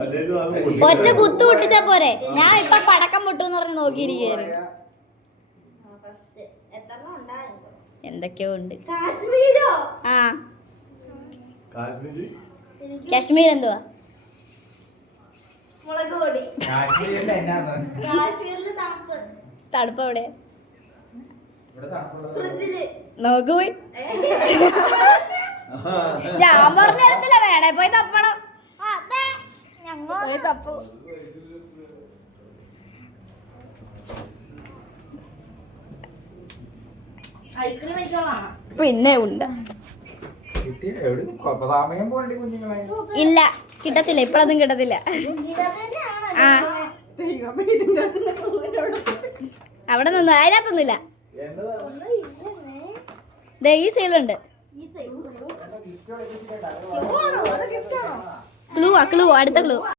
ഒറ്റ കുത്തു പൊട്ടിച്ചാ പോരെ. ഞാൻ ഇപ്പൊ പടക്കം പൊട്ടുന്ന് പറഞ്ഞ് നോക്കിയിരിക്കുകയായിരുന്നു. എന്തൊക്കെയോ ഉണ്ട്. ആ കാശ്മീർ എന്തുവാ? തണുപ്പ് എവിടെ നോക്ക് പോയി. ഞാൻ പറഞ്ഞ തരത്തില്ല, വേണേ പോയി തപ്പണം. പോയി തപ്പു. പിന്നെ ഉണ്ട്. ഇല്ല, കിട്ടത്തില്ല, ഇപ്പഴൊന്നും കിട്ടത്തില്ല. ആ അവിടെ നിന്ന് അതിനകത്തൊന്നുമില്ല. ഈ സൈഡിലുണ്ട്. ക്ലൂ അടുത്ത ക്ലൂ.